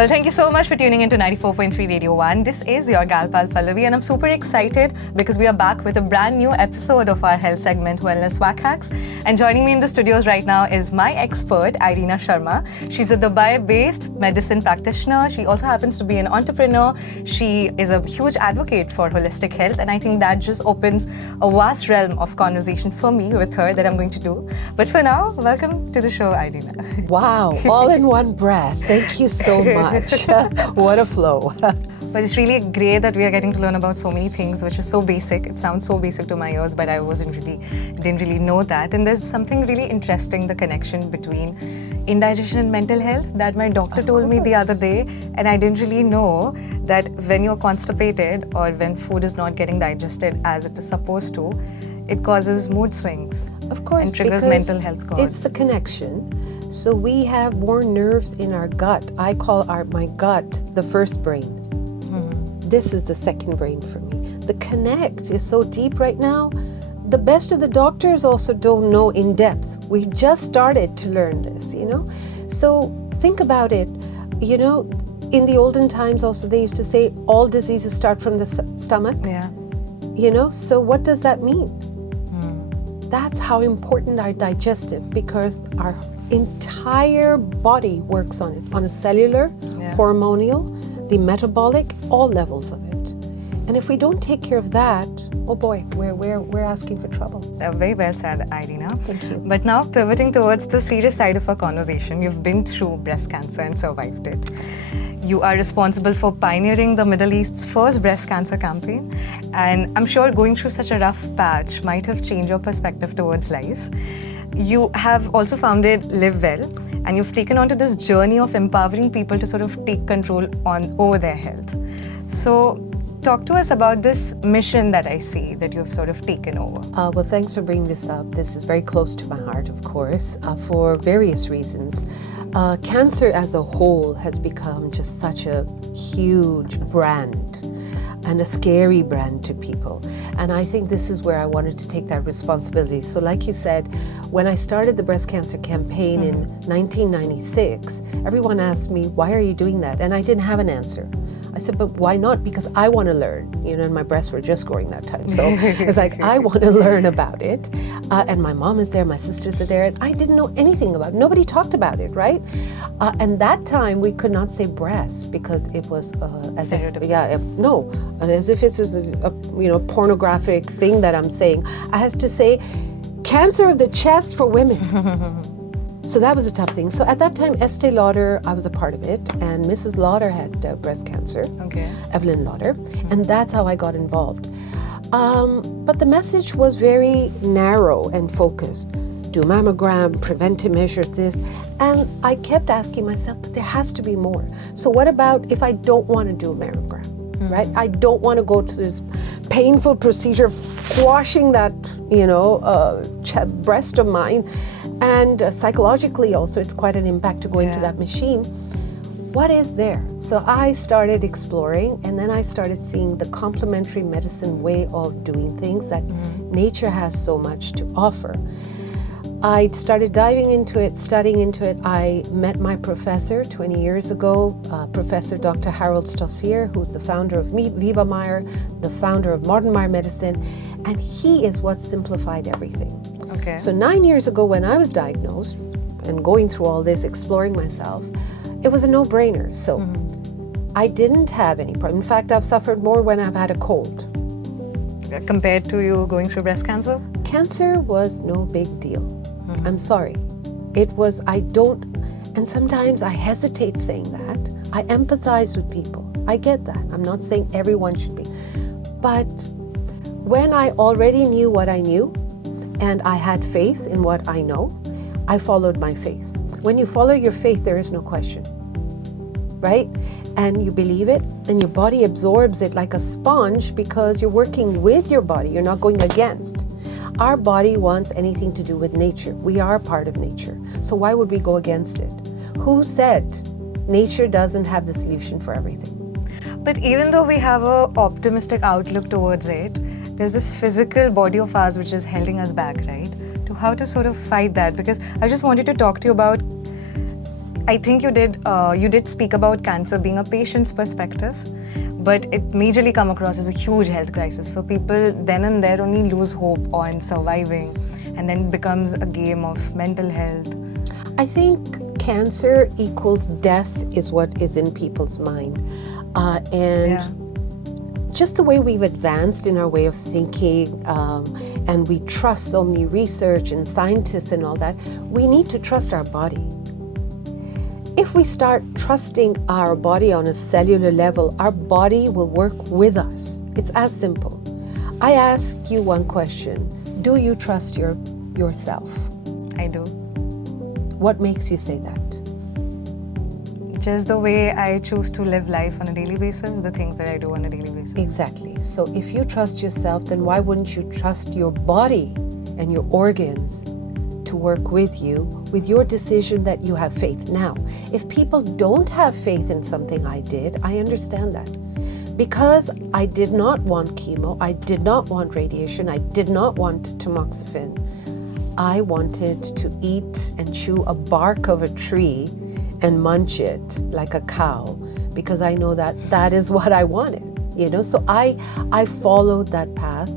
Well, thank you so much for tuning into 94.3 Radio 1. This is your gal pal Pallavi, and I'm super excited because we are back with a brand new episode of our health segment, Wellness Whack Hacks. And joining me in the studios right now is my expert, Irina Sharma. She's a Dubai-based medicine practitioner. She also happens to be an entrepreneur. She is a huge advocate for holistic health, and I think that just opens a vast realm of conversation for me with her that I'm going to do. But for now, welcome to the show, Irina. Wow, all in one breath. Thank you so much. What a flow. But it's really great that we are getting to learn about so many things, which is so basic. It sounds so basic to my ears, but I didn't really know that. And there's something really interesting, the connection between indigestion and mental health that my doctor told me the other day. And I didn't really know that when you're constipated or when food is not getting digested as it is supposed to, it causes mood swings. Of course, and triggers mental health causes. It's the connection. So we have more nerves in our gut. I call my gut the first brain. This is the second brain for me. The connect is so deep right now. The best of the doctors also don't know in depth. We just started to learn this, So think about it. In the olden times also they used to say all diseases start from the stomach. Yeah. So what does that mean? That's how important our digestive, because our entire body works on it, on a cellular, hormonal, the metabolic, all levels of it. And if we don't take care of that, oh boy, we're asking for trouble. Very well said, Irina. Thank you. But now pivoting towards the serious side of our conversation, you've been through breast cancer and survived it. You are responsible for pioneering the Middle East's first breast cancer campaign. And I'm sure going through such a rough patch might have changed your perspective towards life. You have also founded Live Well, and you've taken on to this journey of empowering people to sort of take control over their health. So talk to us about this mission that I see that you've sort of taken over. Well, thanks for bringing this up. This is very close to my heart, of course, for various reasons. Cancer as a whole has become just such a huge brand and a scary brand to people. And I think this is where I wanted to take that responsibility. So like you said, when I started the breast cancer campaign in 1996, everyone asked me, why are you doing that? And I didn't have an answer. I said, but why not? Because I want to learn, and my breasts were just growing that time. So it's like, I want to learn about it. And my mom is there, my sisters are there, and I didn't know anything about it. Nobody talked about it, right? And that time we could not say breast because it was as if, as if it's a pornographic thing that I'm saying. I had to say cancer of the chest for women. So that was a tough thing. So at that time, Estee Lauder, I was a part of it, and Mrs. Lauder had breast cancer, Evelyn Lauder, and that's how I got involved. But the message was very narrow and focused. Do mammogram, preventive measures, this. And I kept asking myself, but there has to be more. So what about if I don't want to do a mammogram, right? I don't want to go to this painful procedure of squashing that, breast of mine. And psychologically also, it's quite an impact to go into that machine. What is there? So I started exploring, and then I started seeing the complementary medicine way of doing things that nature has so much to offer. I started diving into it, studying into it. I met my professor 20 years ago, Professor Dr. Harold Stossier, who's the founder of Viva Meyer, the founder of Modern Meyer Medicine, and he is what simplified everything. Okay. So 9 years ago when I was diagnosed and going through all this, exploring myself, it was a no-brainer. So I didn't have any problem. In fact, I've suffered more when I've had a cold. Compared to you going through breast cancer? Cancer was no big deal. I'm sorry. It was, and sometimes I hesitate saying that. I empathize with people. I get that. I'm not saying everyone should be. But when I already knew what I knew, and I had faith in what I know, I followed my faith. When you follow your faith, there is no question, right? And you believe it, and your body absorbs it like a sponge because you're working with your body, you're not going against. Our body wants anything to do with nature. We are part of nature. So why would we go against it? Who said nature doesn't have the solution for everything? But even though we have an optimistic outlook towards it, there's this physical body of ours which is holding us back, right? To how to sort of fight that, because I just wanted to talk to you about I think you did speak about cancer being a patient's perspective, but it majorly come across as a huge health crisis. So people then and there only lose hope on surviving, and then it becomes a game of mental health. I think cancer equals death is what is in people's mind. Just the way we've advanced in our way of thinking, and we trust so many research and scientists and all that, we need to trust our body. If we start trusting our body on a cellular level, our body will work with us. It's as simple. I ask you one question. Do you trust yourself? I do. What makes you say that? Just the way I choose to live life on a daily basis, the things that I do on a daily basis. Exactly. So if you trust yourself, then why wouldn't you trust your body and your organs to work with you, with your decision that you have faith? Now, if people don't have faith in something I did, I understand that. Because I did not want chemo, I did not want radiation, I did not want tamoxifen. I wanted to eat and chew a bark of a tree and munch it like a cow, because I know that that is what I wanted, So I followed that path.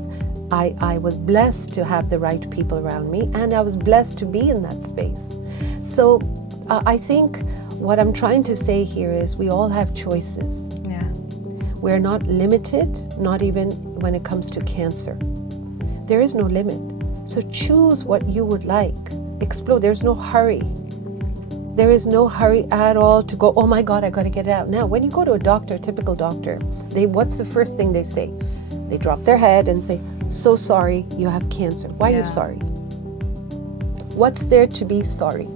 I was blessed to have the right people around me, and I was blessed to be in that space. So I think what I'm trying to say here is we all have choices. Yeah. We're not limited, not even when it comes to cancer. There is no limit. So choose what you would like. Explore. There's no hurry. There is no hurry at all to go, oh my God, I got to get it out. Now, when you go to a doctor, a typical doctor, what's the first thing they say? They drop their head and say, so sorry, you have cancer. Why are you sorry? What's there to be sorry?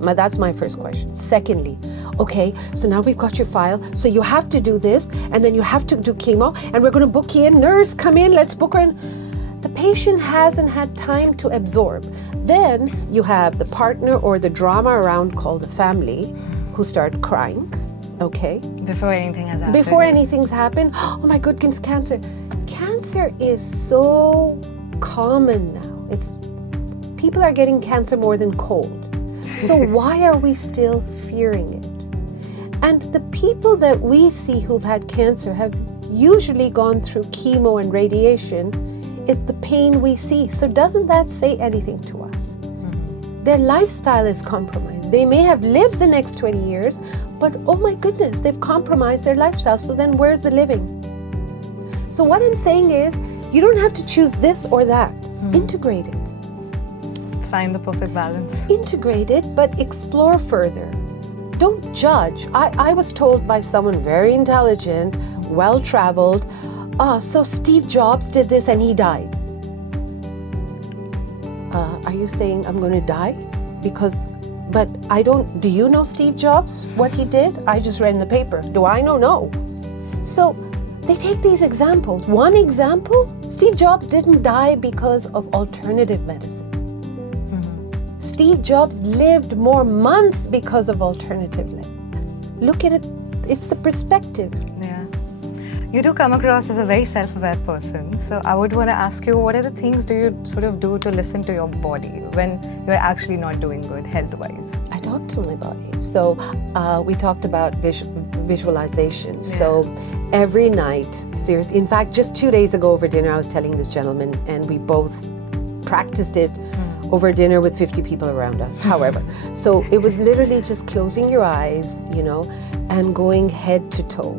That's my first question. Secondly, okay, so now we've got your file, so you have to do this, and then you have to do chemo, and we're going to book you in. Nurse, come in, let's book her in. The patient hasn't had time to absorb. Then you have the partner or the drama around called the family who start crying, okay? Before anything has happened. Before anything's happened, oh my goodness, cancer. Cancer is so common now. People are getting cancer more than cold. So why are we still fearing it? And the people that we see who've had cancer have usually gone through chemo and radiation. Is the pain we see. So doesn't that say anything to us? Mm-hmm. Their lifestyle is compromised. They may have lived the next 20 years, but oh my goodness, they've compromised their lifestyle. So then where's the living? So what I'm saying is, you don't have to choose this or that. Integrate it. Find the perfect balance. Integrate it, but explore further. Don't judge. I was told by someone very intelligent, well-traveled, so Steve Jobs did this and he died. Are you saying I'm going to die? But I don't, do you know Steve Jobs, what he did? I just read in the paper. Do I know? No. So they take these examples. One example, Steve Jobs didn't die because of alternative medicine. Mm-hmm. Steve Jobs lived more months because of alternative medicine. Look at it, it's the perspective. Yeah. You do come across as a very self-aware person. So I would want to ask you, what are the things do you sort of do to listen to your body when you're actually not doing good health-wise? I talk to my body. So we talked about visualization. Yeah. So every night, seriously, in fact, just 2 days ago over dinner, I was telling this gentleman, and we both practiced it over dinner with 50 people around us. However, so it was literally just closing your eyes, and going head to toe.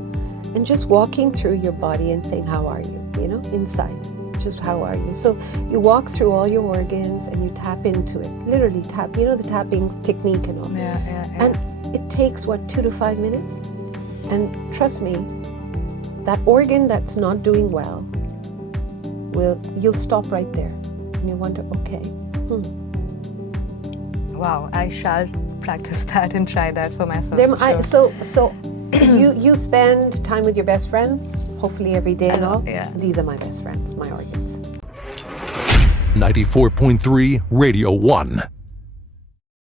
And just walking through your body and saying, how are you? Inside, just how are you? So you walk through all your organs and you tap into it. Literally tap, the tapping technique and all. Yeah. And it takes, 2 to 5 minutes? And trust me, that organ that's not doing well, you'll stop right there. And you wonder, okay. Wow, I shall practice that and try that for myself. So you spend time with your best friends, hopefully every day and all. Yeah. These are my best friends, my organs. 94.3 Radio 1.